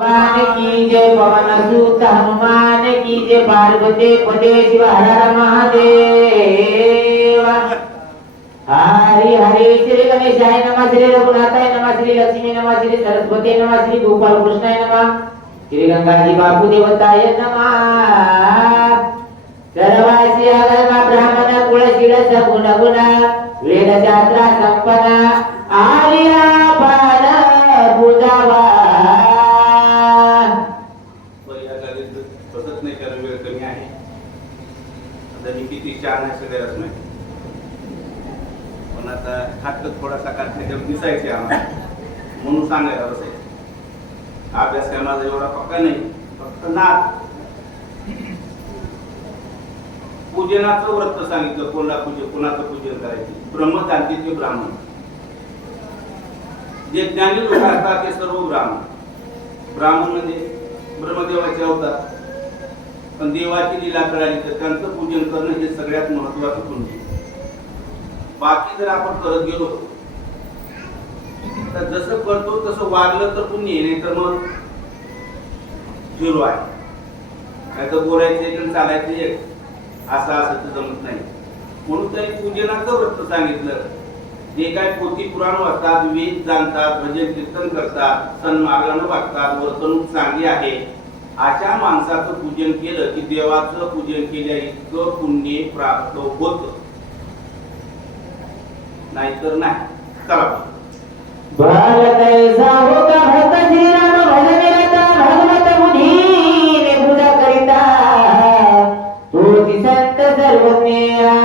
भगवान की जय पवन सूत हनुमान की जय पार्वती पदे शिव हर हर महादेव। हरी हरे श्री गणेशाय नमः श्री रघुनाथाय नमः श्री लक्ष्मी नमः श्री सरस्वती नमः श्री गोपाल कृष्णाय नमः श्री गंगाजी बापू देवताय नमः। सर्वासी अगर्भ ब्राह्मण कुळ शिळ सगुण गुण वेद शास्त्र संपन्न आर्या पार बुजावा पहिल्या गाडीत बसत नाही कारण वेळ कमी आहे आता मी चार नाही. पण आता हट्ट थोडासा कार्यक्रम दिसायचे आम्हाला. म्हणून सांगायला बसायचं अभ्यास काय माझा एवढा पक्का नाही फक्त नाच पूजनाचं व्रत सांगितलं कोणला पूजन कोणाचं पूजन करायचे? ब्रह्मकांतीचे ब्राह्मण. जे ज्ञानी लोक असतात ते सर्व ब्राह्मण. ब्राह्मण म्हणजे ब्रह्मदेवाचे अवतार. पण देवाची लीला कळाली तर त्यांचं पूजन करणं हे सगळ्यात महत्वाचं पुण्य बाकी जर आपण करत गेलो तर जसं करतो तसं वागलं तर पुण्य नाही तर मग झिरो आहे. नाही तर बोलायचं एक चालायचं एक असं असं तर जमत नाही. म्हणून त्यांनी पूजनाचं व्रत सांगितलं. जे काय पोथी पुराण वाचतात वेद जाणतात भजन कीर्तन करतात सन्मार्गानं वागतात वर्तणूक चांगली आहे अशा माणसाचं पूजन केलं की देवाचं पूजन केल्या इतकं पुण्य प्राप्त होत. नाहीतर नाही. करा बल कैसा होता श्रीराम? भगवत पूजा करिता. संत सर्वज्ञ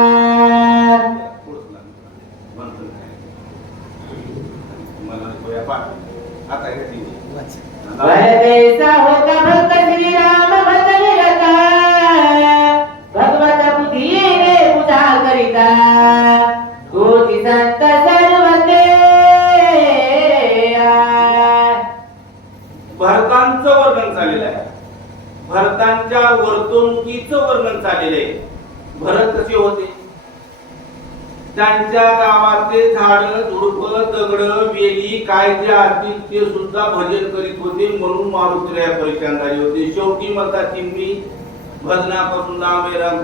त्यांच्या गावातले झाड झुडप दगड वेली काय जे असतील ते सुद्धा भजन करीत होते म्हणून मारुतीला परिचान झाले होते. शेवटी म्हणता चिमणी भजनापासून लांब आहे राम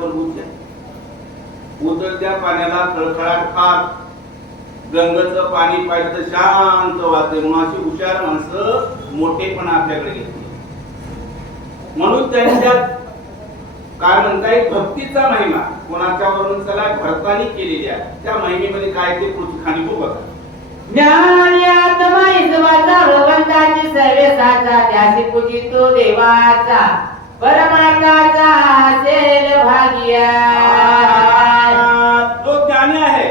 उतरत्या पाण्याला खळखळाट फार. गंगेचं पाणी पाहिजे शांत वाचते म्हणून अशी हुशार माणसं मोठेपण आपल्याकडे घेतली. म्हणून त्यांच्यात काय म्हणता येईल भक्तीचा महिमा. कोणाच्या वरून चला भरतानी केलेल्या त्या महिमेमध्ये काय ते पुढची खाणी बघू ज्ञानी आत्मा ईश्वराचा भगवंताची सर्वे साचा त्यासी पूजितो देवाचा. परमार्थाचा असेल भाग्या. जो ज्ञानी आहे.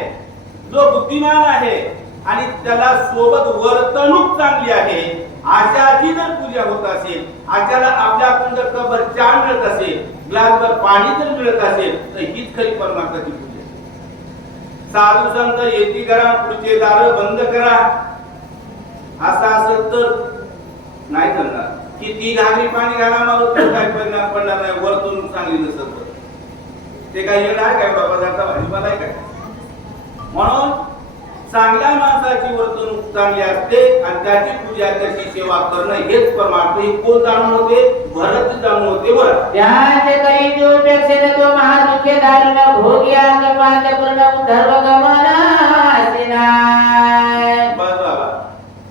जो बुद्धिमान आहे. आणि त्याला सोबत वर्तणूक चांगली आहे. अशाची जर पूजा होत असेल अशाला आपल्याकडून जर कबर चार मिळत असेल ग्लासभर पाणी जर मिळत असेल तर हीच खरी परमार्थाची पूजा साधू संत येती करा पुढचे दार बंद करा. असं असेल तर नाही करणार. किती घागरी पाणी घाला मग काय परिणाम पडणार नाही वरतून चांगली नसेल तर ते काय येणार काय? बाबा जाता भाजीपाला काय? म्हणून चांगल्या माणसाची वर्तणूक चांगली असते आणि त्याची पूजा त्याची सेवा करणं हेच परमार्थ हे कोण जाणून होते भरत जाणून होते बरं. त्याचे करी जो पेक्षे तो महादुखे दारुण भोग्या पूर्ण धर्म गमन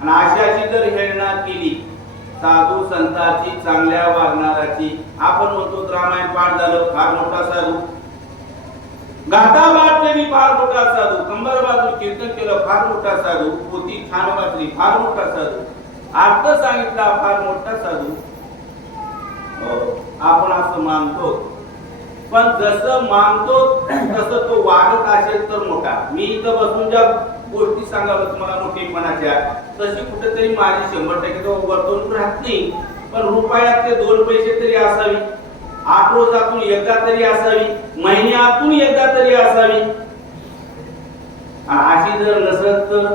आणि अशाची जर हेळना केली साधू संताची चांगल्या वागणाराची आपण म्हणतो रामायण पाठ झालं फार मोठा साधू. गाथा वाटलेली फार मोठा साधू कंबर बाजू कीर्तन केलं फार मोठा साधू पोती छान वाचली फार मोठा साधू. अर्थ सांगितला फार मोठा साधू. हो, आपण असं मानतो. पण जसं मानतो तसं तो वागत असेल तर मोठा. मी इथं बसून ज्या गोष्टी सांगावं तुम्हाला मोठेपणाच्या तशी कुठेतरी माझी शंभर टक्के तो वर्तवणूक राहत नाही. पण रुपयात ते दोन पैसे तरी असावी. आठ रोजातून एकदा तरी असावी महिन्यातून एकदा तरी असावी. आणि अशी जर नसत तर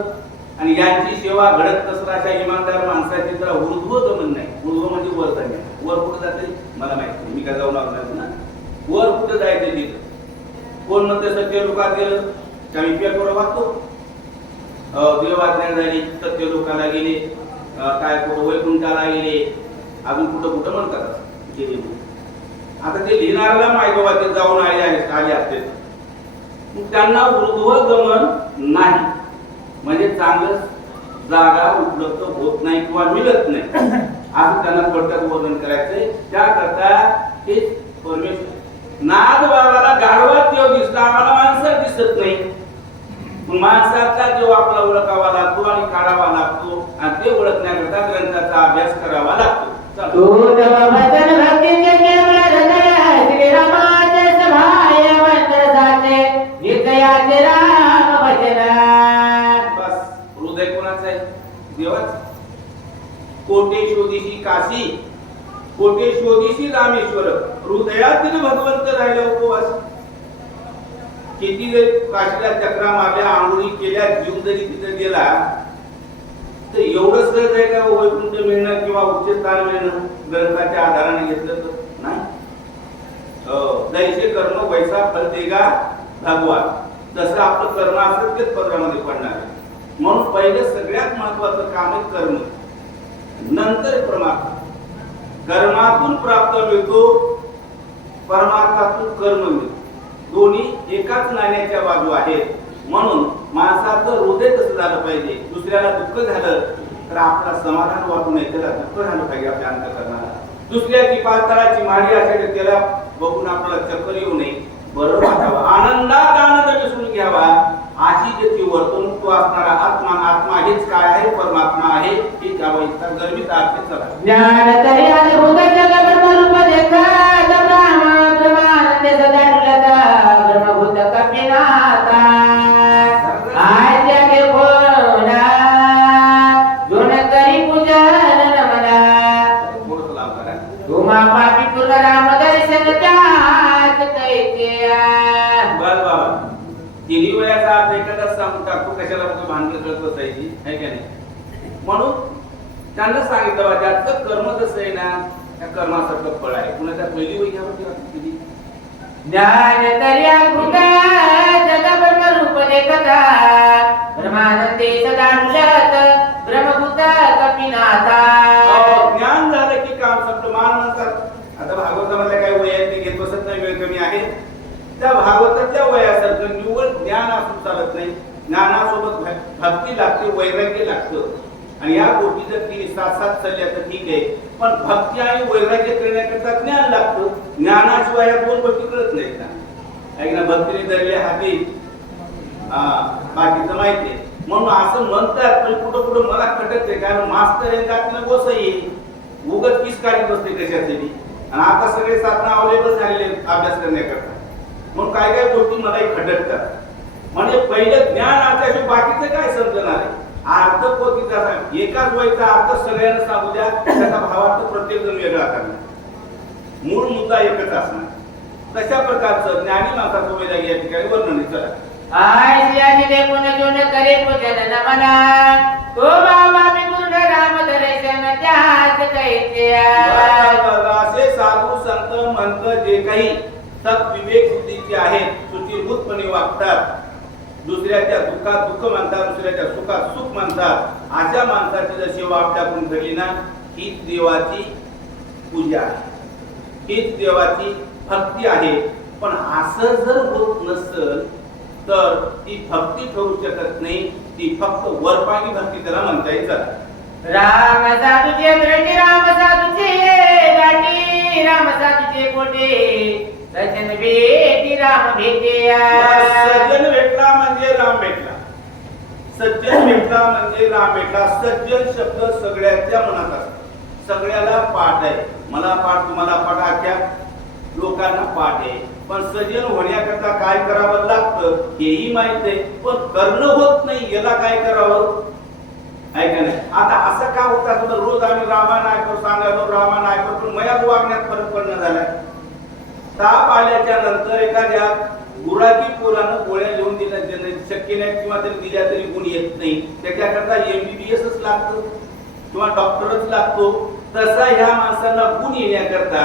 आणि यांची सेवा घडत नसत अशा इमानदार माणसाची तर उर्ध्व गमन नाही उर्ध्व म्हणजे वर जाणे. वर कुठं जाते? मला माहीत नाही. मी काय जाऊन लागणार ना वर कुठं जायचं तिथं कोण म्हणते सत्य लोकात गेलं त्या मी पेपर वाचतो देवाज्ञा झाली सत्य लोकाला गेले. काय कुठं वैकुंठाला गेले. अजून कुठं कुठं म्हणतात? म्हणून. आता ते लिहिणाऱ्याला माहिती ते जाऊन आले आहेत आले असते. त्यांना ऊर्ध्व नाही. म्हणजे चांगलं जागा उपलब्ध होत नाही किंवा मिळत नाही. असं त्यांना थोडक्यात वर्णन करायचंय. त्याकरता हे परमेश्वर. नाद बाबाला गाढवा देव दिसला आम्हाला माणसं दिसत नाही. माणसाचा देव आपला ओळखावा लागतो आणि काढावा लागतो आणि ते ओळखण्याकरता ग्रंथाचा अभ्यास करावा लागतो. चला. काशी. काशी शोधीशी रामेश्वर. हृदयातील भगवंत राहिला उपवास. किती काशीला चक्रा मारल्या आंघोळी केल्या जीव जरी तिथे गेला तर एवढं सहज आहे का हो वैकुंठ मिळणं किंवा उच्च स्थान मिळणं? ग्रंथाच्या आधाराने घेतलं तर? नाही. दैसे कर्म वैसा फल देगा भगवान. जसं आपलं कर्म असेल तेच पत्रामध्ये पडणार आहे. म्हणून पहिलं सगळ्यात महत्वाचं काम आहे कर्म. नंतर परमात्मा. कर्मातून प्राप्त मिळतो परमार्थातून कर्म मिळतो. दोन्ही एकाच नाण्याच्या बाजू आहेत. म्हणून माणसाचं हृदय कसं झालं पाहिजे. दुसऱ्याला दुःख झालं तर आपला समाधान वाटू नये. त्याला दुःख झालं पाहिजे आपल्या अंतकरणाला. दुसऱ्याची पातळाची माडी असेल त्याला बघून आपल्याला चक्कर येऊ नये. बरं वाटावं. आनंदात आनंद मिसळून घ्यावा अशी ज्याची वर्तणूक तो असणारा आत्मा आत्मा हेच काय आहे? परमात्मा आहे हे त्यावर इतका गर्मित अर्थ चला. त्यांना सांगितलं ज्याचं कर्म कसं आहे ना त्या कर्मासारखं फळ आहे. पुन्हा त्या पहिली वही घ्यावं किती? ज्ञान तरी अद्भुत जग ब्रह्मरूप देखता ब्रह्मानंदे सदा डुलत ब्रह्मभूत कपिनाथा. अहो, ज्ञान झालं की काम संपलं मान म्हणतात आता भागवतामधल्या काही वय आहेत ते घेत बसत नाही वेळ कमी आहे. त्या भागवताच्या वयासारखं निव्वळ ज्ञान असून चालत नाही. ज्ञानासोबत भक्ती लागते वैराग्य लागतं. आणि या गोष्टी जर तिने सात सात चालल्या तर ठीक आहे. पण भक्ती आणि वैराग्य करण्याकरता ज्ञान लागतं. ज्ञानाशिवाय या दोन गोष्टी करत नाहीत ना. ऐक ना भक्तीने धरले हाती. हा, बाकीचं माहिती आहे. म्हणून असं म्हणतात पण कुठं कुठं मला खटकते आहे कारण मास्तर आहे जातीनं गोसाई उगत किस काढी बसते कशासाठी? आणि आता सगळे साधनं अवेलेबल झालेले आहेत अभ्यास करण्याकरता. म्हणून काय काय गोष्टी मलाही खटकतात. म्हणजे पहिलं ज्ञान असल्याशिवाय बाकीचं काय समजणार आहे? अर्थ पोतीचा सांग एकाच वयचा अर्थ सगळ्यांना सांगू द्या त्याचा भावार्थ प्रत्येक जण वेगळा करणार. मूळ मुद्दा एकच असणार. तशा प्रकारचं? ज्ञानी माणसाचं वैराग्य या ठिकाणी वर्णन. चला आय शियाजी देखून जोन करे पूजन नमना तो बाबा मी पूर्ण राम दर्शन त्यात कैत्या बघा, असे साधू संत मंत जे काही सत विवेक बुद्धीचे आहेत सुचिरभूतपणे वागतात दुसऱ्याच्या दुःखात दुःख मानतात दुसऱ्याच्या सुखात सुख मानतात अशा माणसाची जर सेवा आपल्याकडून घडली ना हीच देवाची पूजा आहे. हीच देवाची भक्ती आहे. पण असं जर होत नसल तर ती भक्ती ठरू शकत नाही. ती फक्त वरपाणी भक्ती त्याला म्हणता येईल. राम साधूचे राम साधूचे गाठी राम साधूचे पोटे. सजन भेटी राम भेटिया. सज्जन भेटला म्हणजे राम भेटला. सज्जन भेटला म्हणजे राम भेटला. सज्जन शब्द सगळ्याच्या मनात असतो. सगळ्याला पाठ आहे. मला पाठ तुम्हाला पाठ आख्या लोकांना पाठ आहे. पण सज्जन होण्याकरता काय करावं लागतं हेही माहीत आहे पण करणं होत नाही याला काय करावं? ऐका नाही? आता असं का होता? तुला रोज आम्ही रामायण ऐकतो सांगायचो रामायण ऐकतो पण मयाच वागण्यात फरक पडणं झालाय. ताप आल्याच्यानंतर एखाद्या गुराकी पोरानं गोळ्या लिहून दिल्या शक्य नाही किंवा त्याने दिल्या तरी गुण येत नाही. त्याच्याकरता एमबीबीएसच लागतो किंवा डॉक्टरच लागतो. तसा ह्या माणसांना गुण येण्याकरता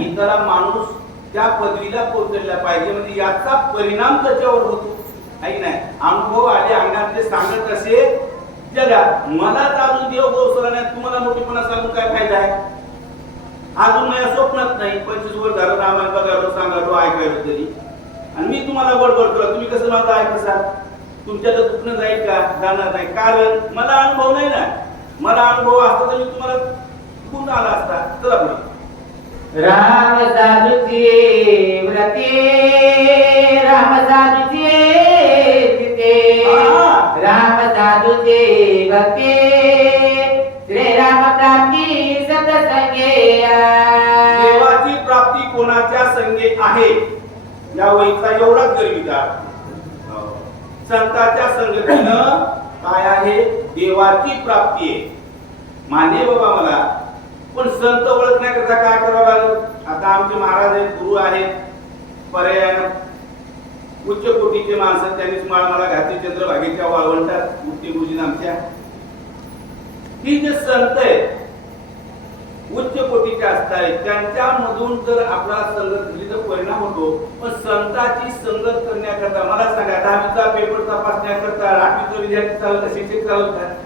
इतरा माणूस त्या पदवीला पोहोचलेला पाहिजे. म्हणजे याचा परिणाम त्याच्यावर होतो. ऐक नाही? अनुभव आले अंगातले सांगत असे जगा मला अजून देव गोसरा नाही तुम्हाला मोठेपणा सांगून काय फायदा आहे? अजून स्वप्नात नाही. पंचवीस वर झालं रामायण बघायला सांगायलो ऐकायलो तरी. आणि मी तुम्हाला बडबड करा. तुम्ही कसं माझं ऐकसाल तुमच्या तर दुखणं जाईल का? जाणार नाही. कारण मला अनुभव नाही ना. मला अनुभव असता तर मी तुम्हाला गुण आला असता. चला पुढे. राम साधूचे व्रते राम साधूचे तिथे. राम साधूचे भक्ते श्री राम प्राप्ती सतसंगे. जे आहे. या वहीचा एवढाच गर्विता हो. संतांच्या संगतीनं काय आहे? देवाची प्राप्ती आहे. मान्य बाबा मला. पण संत ओळखण्याकरता काय करावं लागलं? आता आमचे महाराज आहेत गुरु आहेत. पर्यायानं उच्च कोटीचे माणसं त्यांनीच माळ मला घातली चंद्रभागेच्या वाळवंटात मुक्ती गुरुजी आमच्या. ही जे संत आहेत उच्च कोटीचे असतात त्यांच्यामधून जर आपला संगत झाली तर परिणाम होतो पण संतांची संगत करण्याकरता मला सांगा दहावीचा पेपर तपासण्याकरता आठवीचा विद्यार्थी चालत शिक्षक चालत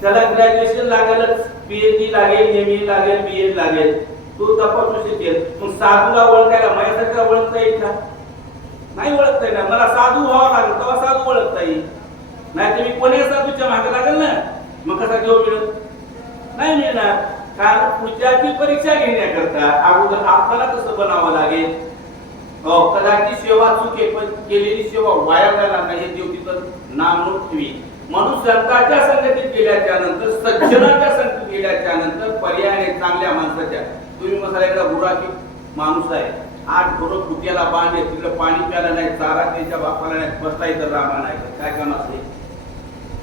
त्याला ग्रॅज्युएशन लागेलच. पीएचडी लागेल एम ए लागेल बी एड लागेल. तो तपासू शकेल. मग साधूला ओळखायला माझ्यासारख्या ओळखता येईल का? नाही ओळखता येणार. मला साधू व्हावं लागेल तेव्हा साधू ओळखता येईल. नाही तर मी कोणी साधूच्या मागे लागेल ना? मग कसा घेऊ मिळत नाही मिळणार. कारण पुढच्याची परीक्षा घेण्याकरता अगोदर आपल्याला कसं बनावं लागेल? हो कदाचित सेवा चुके पण केलेली सेवा वाया जाणार नाही हे देव तिथं नाम ठेवी. म्हणून संतांच्या संगतीत गेल्याच्यानंतर सज्जनाच्या संगतीत गेल्याच्यानंतर पर्यायाने चांगल्या माणसाच्या. तुम्ही मसाला एकदा गुराकी माणूस आहे. आठ बरोबर फुट्याला बांधले तिकडे पाणी प्यायला नाही चारा त्याच्या बापाला नाही बसता येतं रामा नाही. काय काम असते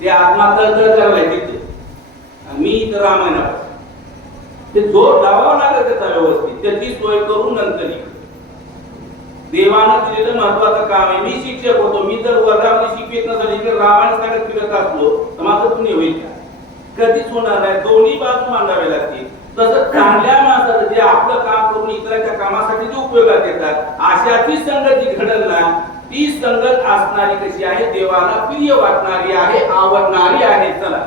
ते आत्मा तळतळ करायला मी इथं रामायणा ते जोर लावावा लागेल त्याचा व्यवस्थित त्याची सोय करून नंतर देवानं दिलेलं महत्वाचं काम आहे. मी शिक्षक होतो. मी जर वर्गामध्ये शिकवित नसेल इकडे रामायण सांगत फिरत असलो तर माझं पुण्य होईल का? कधीच होणार नाही. दोन्ही बाजू मांडावे लागतील. तसं चांगल्या माणसाचं जे आपलं काम करून इतरांच्या कामासाठी जे उपयोगात येतात अशाची संगत जी घडल ना ती संगत असणारी कशी आहे? देवाला प्रिय वाटणारी आहे आवडणारी आहे. चला.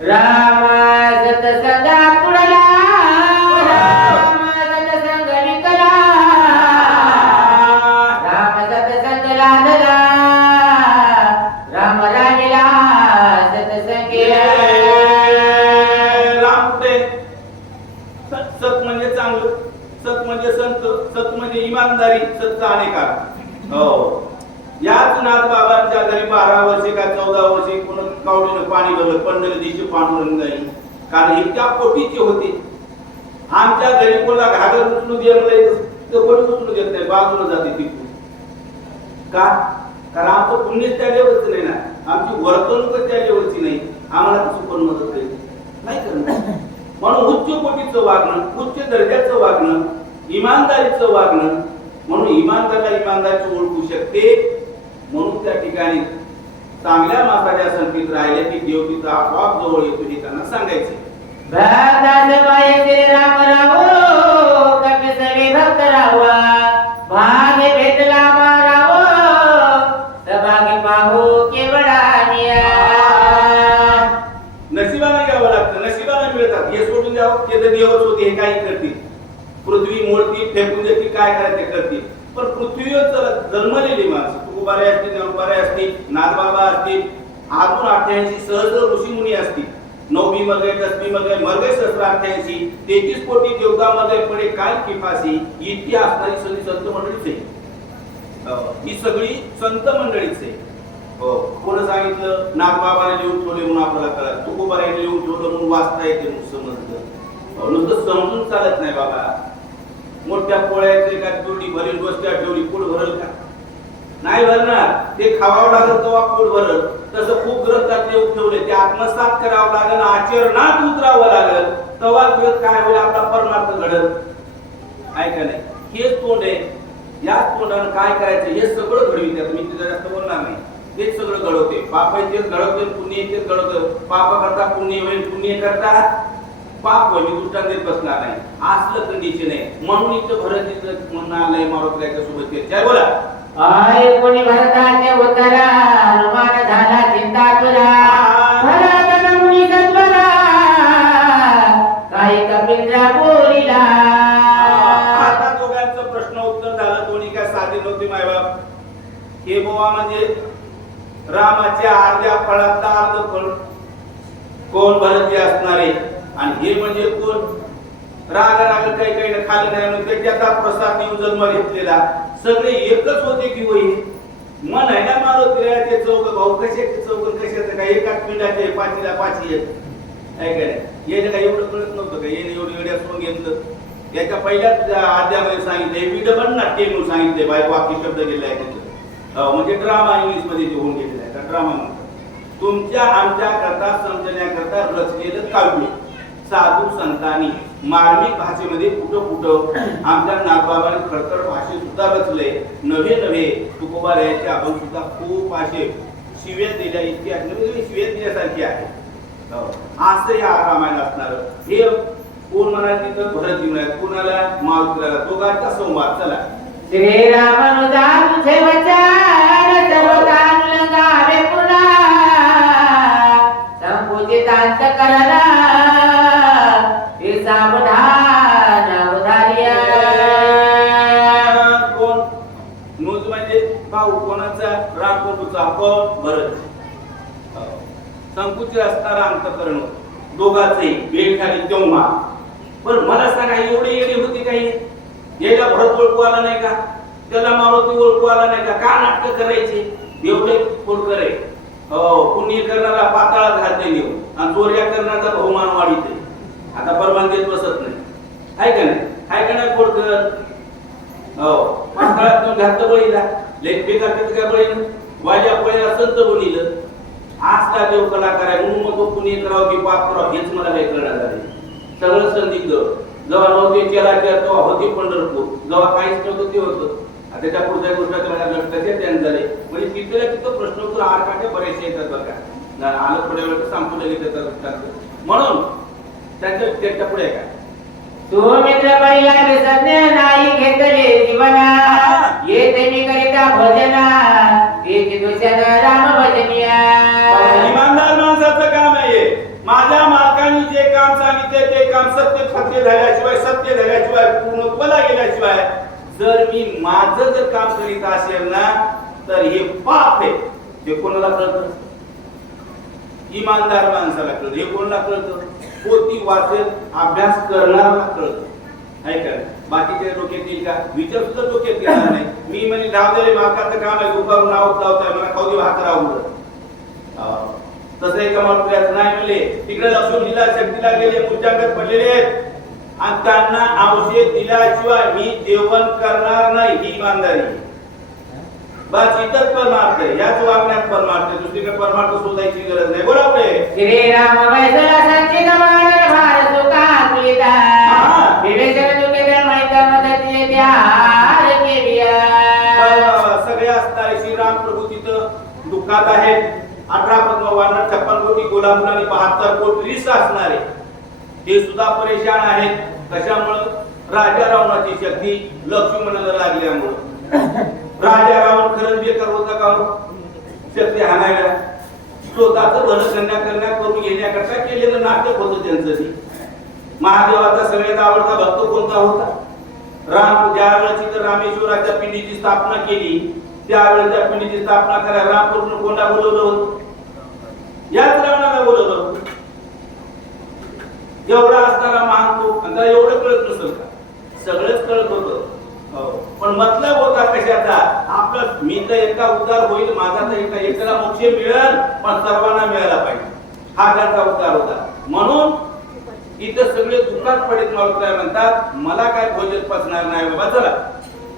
रामा सदा पुढला सत म्हणजे इमानदारी सतचा अनेक हो. याच नाथ बाबांच्या घरी बारा वर्षे का चौदा वर्षे कोण कावडीनं पाणी भरलं पंढरी दिशी पांडुरंग जाईल कारण इतक्या पोटीचे होते. आमच्या घरी कोणा घागर उचलू दे म्हणले कोणी उचलू देत नाही बाजूला जाते तिकडून का? कारण आमचं पुण्यच त्या लेवलचं नाही ना. आमची वर्तणूकच त्या लेवलची नाही. आम्हाला कसं पण मदत नाही करणार. म्हणून उच्च कोटीचं वागणं उच्च दर्जाचं वागणं इमानदारीचं वागणं म्हणून इमानदारला इमानदारीची ओळखू शकते. म्हणून त्या ठिकाणी चांगल्या माताच्या संगतीत राहिले की देव आपोआप जवळ येतो हे त्यांना सांगायचे. भक्तास माय राम रावो कपी सगळे भक्त रावा काय करायचे करते पण पृथ्वीवर जन्मलेली माणसं तू असतील बरे असतील नागबाबा असतील आतून अठ्ठ्याऐंशी सहज ऋषी मुनी असतील नवमी मध्ये दसमी मध्ये मध्ये सहस्र अठ्ठ्याऐंशी तेहतीस कोटी देवतामध्ये पडे काय किफासी इतकी असणारी सगळी संत मंडळीच आहे. ही सगळी संत मंडळीच आहे. हो, कोण सांगितलं? नागबाबाने लिहून ठेवले म्हणून आपल्याला कळत तुकोबाराने लिहून ठेवलं म्हणून वाचता येते म्हणून समजलं. नुसतं समजून चालत नाही बाबा. मोठ्या पोळ्याचे का तेवढी भरेल गोष्ट ठेवली पोट भरल का? नाही भरणार. ते खावावं लागल तेव्हा पोट भरल. तसं खूप ग्रंथात देऊ ठेवले ते आत्मसात करावं लागल आचरणात उतरावं लागल. तेव्हा ग्रंथ काय होईल? आपला परमार्थ घडल. आहे का नाही? हेच तोंड आहे. याच तोंडानं काय करायचं? हे सगळं घडवी त्यात. मी तिथं जास्त बोलणार नाही. तेच सगळं घडवते. पाप तेच घडवते पुण्य तेच घडवतं पाप करता पुण्य होईल पुण्य करता पाप म्हणजे होईल दृष्टांत बसणार नाही. असलं कंडिशन आहे. म्हणून इथं भरतीचं म्हणणं मारुत मारुत्राच्या सोबत चर्चा बोला? कोणी भरताचे उतरा अनुमान झाला चिंता तुला. आता दोघांचं प्रश्न उत्तर झालं. कोणी काय साधे नव्हते हे बोवा म्हणजे रामाच्या अर्ध्या फळाचा अर्ध फळ. कोण भरती असणारे? आणि हे म्हणजे कोण? राग राग काही काही खाल्लं नाही म्हणून त्याच्याचा प्रसाद येऊन जन्म घेतलेला. सगळे एकच होते की होई मन आहे ना मारुतीला ते चौक भाऊ कसे चौक कशाचं काय? एकाच मिनिटाचे पाचीला पाची येत काय काय नाही. याच्या काय एवढं कळत नव्हतं का? येणे एवढं एवढ्या सोडून घेतलं. याच्या पहिल्याच आद्यामध्ये सांगितले विडबन नाट्य म्हणून सांगितले बाय वाक्य शब्द गेले आहे म्हणजे ड्रामा इंग्लिशमध्ये ते होऊन गेलेला आहे. ड्रामा म्हणतात. तुमच्या आमच्या करता समजण्याकरता रचलेलं काव्य साधू संतांनी मार्मिक भाषेमध्ये कुठं कुठं आमच्या नागबाबाने खडतर भाषेत सुद्धा रचले नवे नवे तुकोबारायाचे आपण सुद्धा खूप असे शिव्या दिल्या इतकी म्हणजे शिव्या दिल्यासारखी आहे असं हो. या रामायण असणार. हे कोण म्हणाल तिथं? भरत जीवन आहे कुणाला? मारुतीला. दोघांचा संवाद चला. श्रीरामनुजा तुझे वचन सर्वकान गावे पुन्हा संकुचितांत करना. संकुचित असणारा अंतकरण दोघांचे वेळ खाली तेव्हा. पण मला सांगा एवढी येडी होती काही? याला भरत ओळखू आला नाही का? त्याला मारुती ओळखू आला नाही का? का नाटक करायचे? एवढे कोण करे पुण्य करणारा पाताळात घालते देऊ आणि चोऱ्या करण्याचा बहुमान वाढीते. आता परवानगीत बसत नाही. आहे का नाही? आहे का नाही कोडकर हो. पाताळात घातलं बळीला. लेख बेकार काय बळी वाजा पळ्या संत बनिलं आजचा देव कलाकार आहे म्हणून मग तो पुण्य करावं की पाप करावं हेच मला काही कळणार झाले सगळं संदिग्ध. जेव्हा नव्हते चेला केला तेव्हा होते पंढरपूर. जेव्हा काहीच नव्हतं ते होतं. त्याच्या पुढच्या गोष्टी येत त्यांनी झाले. म्हणजे तिथल्या तिथं प्रश्न उत्तर आरकाचे बरेचसे येतात ना आलं थोड्या वेळ सांगतो लगेच त्याचा लक्षात म्हणून त्यांच्या त्याच्या पुढे काय सुमित्र परिवार सज्ञ नाही घेतले जीवना येते सत्य सत्य झाल्याशिवाय सत्य झाल्याशिवाय पूर्णत्वाला गेल्याशिवाय जर मी माझं जर काम करीत असेल ना तर हे पाप आहे. ते कोणाला कळत? इमानदार माणसाला कळत. हे कोणाला कळत? पोती वाचेल अभ्यास करणाऱ्याला कळत. आहे का? बाकीचे डोक्यात येईल का? विचार सुद्धा डोक्यात येणार नाही. मी म्हणजे धाव दे काम आहे दुपारून नाव लावताय मला खाऊ दे भाकर आवडत तसं एका माणसाचं नाही म्हणले तिकडे लक्ष्मण दिला शक्तीला गेले मुजागत पडलेले आहेत. आणि त्यांना औषध दिल्याशिवाय मी जेवण करणार नाही ही इमानदारी. बस इथंच परमार्थ याच वागण्यात परमार्थ दुसरीकडे परमार्थ शोधायची गरज नाही. बोला संचित हा. विवेचन दुखे मदतीने ध्यान केलिया बरं, सगळे असणारे श्रीराम प्रभू तिथं दुःखात आहेत. अठरा पद्मवान छप्पन कोटी गोलामूल आणि बहात्तर कोटी रीस असणारे. ते सुद्धा परेशान आहेत. कशामुळं राजा रावणाची शक्ती लक्ष्मणाला लागल्यामुळं. राजा रावण खरंच बेकार होता का हो? शक्ती हाणायला. स्वतःच भलं कन्या कन्या करून घेण्याकरता केलेलं नाटक होतं त्यांचं ते. महादेवाचा सगळ्यात आवडता भक्त कोणता होता? राम ज्यावेळेची तर रामेश्वराच्या पिंडीची स्थापना केली त्यावेळेस त्या पिंडीची स्थापना करायला रामकृष्ण कोणा बोलवलं होतं? याच रावणाला बोलवलं होतं. एवढा असताना महान तो आणि त्याला एवढं कळत नसेल का? सगळंच कळत होतं. हो. पण मतलब होता कशाचा? आपलं मी तर एका उद्धार होईल माझा तर एका एकाला मोक्ष मिळेल पण सर्वांना मिळाला पाहिजे. हा त्याचा उद्धार होता. म्हणून इथं सगळे दुःखात पडित मारुती म्हणतात मला काय भोजन पचणार नाही बाबा चला.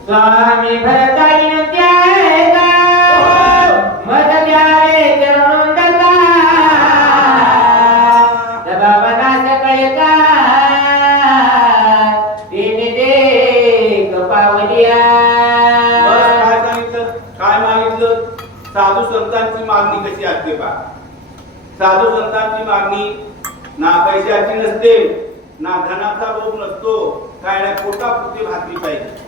स्वामी मागणी पा साधू संतांची मागणी ना पैशाची नसते ना धनाचा लोभ नसतो काय ना पोटा पुरती भाकरी पाहिजे.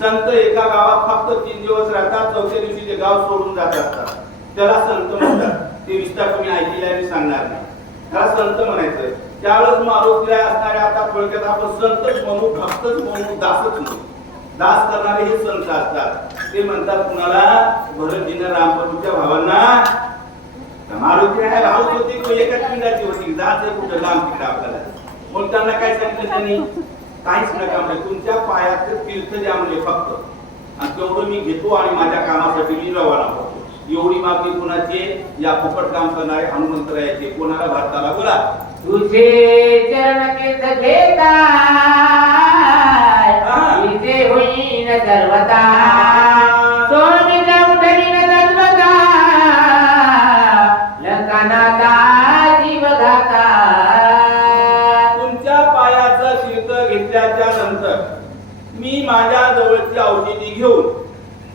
संत एका गावात फक्त तीन दिवस राहतात चौथ्या दिवशी ते गाव सोडून जात असतात. त्याला संत म्हणतात. ते विस्तार तुम्ही ऐकले मी सांगणार नाही. त्याला संत म्हणायचं त्यावेळेस मारुतीला असणाऱ्या आता थोडक्यात आपण संतच म्हणू भक्तच म्हणू दासच म्हणू. दास करणारे हे संत असतात. ते म्हणतात कुणाला? भरतजीनं रामप्रभूच्या भावांना मारुती आहे भाऊ होती तो एकाच पिंडाची होती जात कुठं? लांब तिकडे आपल्याला. मग त्यांना काय सांगितलं त्यांनी? काहीच नका म्हणजे तुमच्या पायाचं तीर्थ द्या म्हणजे फक्त. आणि तेवढं मी घेतो आणि माझ्या कामासाठी मी रवाना होतो. एवढी मागणी कुणाची? या फुकट काम करणारे हनुमंतरायाचे. कोणाला भारताला बोला? तुझे चरण तीर्थ घेता हा. लंकानाथा जीव तुमच्या पायाचं तीर्थ घेतल्याच्या नंतर मी माझ्या जवळची औषधी घेऊन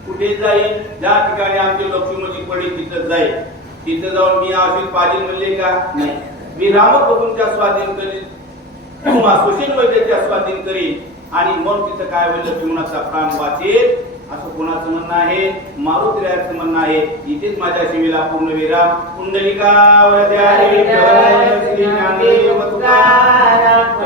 कुठे जाईल ज्या ठिकाणी आमची लक्ष्मणजी पडेल तिथं जाईल तिथं जाऊन मी औषध पाहिजे म्हणले का? नाही. मी रामप्रभूंच्या स्वाधीन करीन. किंवा सुशील वैद्याच्या स्वाधीन करीन. आणि मग तिथं काय होईल? जीवनाचा प्राण वाचेल. असं कोणाचं म्हणणं आहे? मारुतीरायाचं म्हणणं आहे. इथेच माझ्या शिवेला पूर्ण विराम कुंडलिका श्री ज्ञानदेव तुकाराम,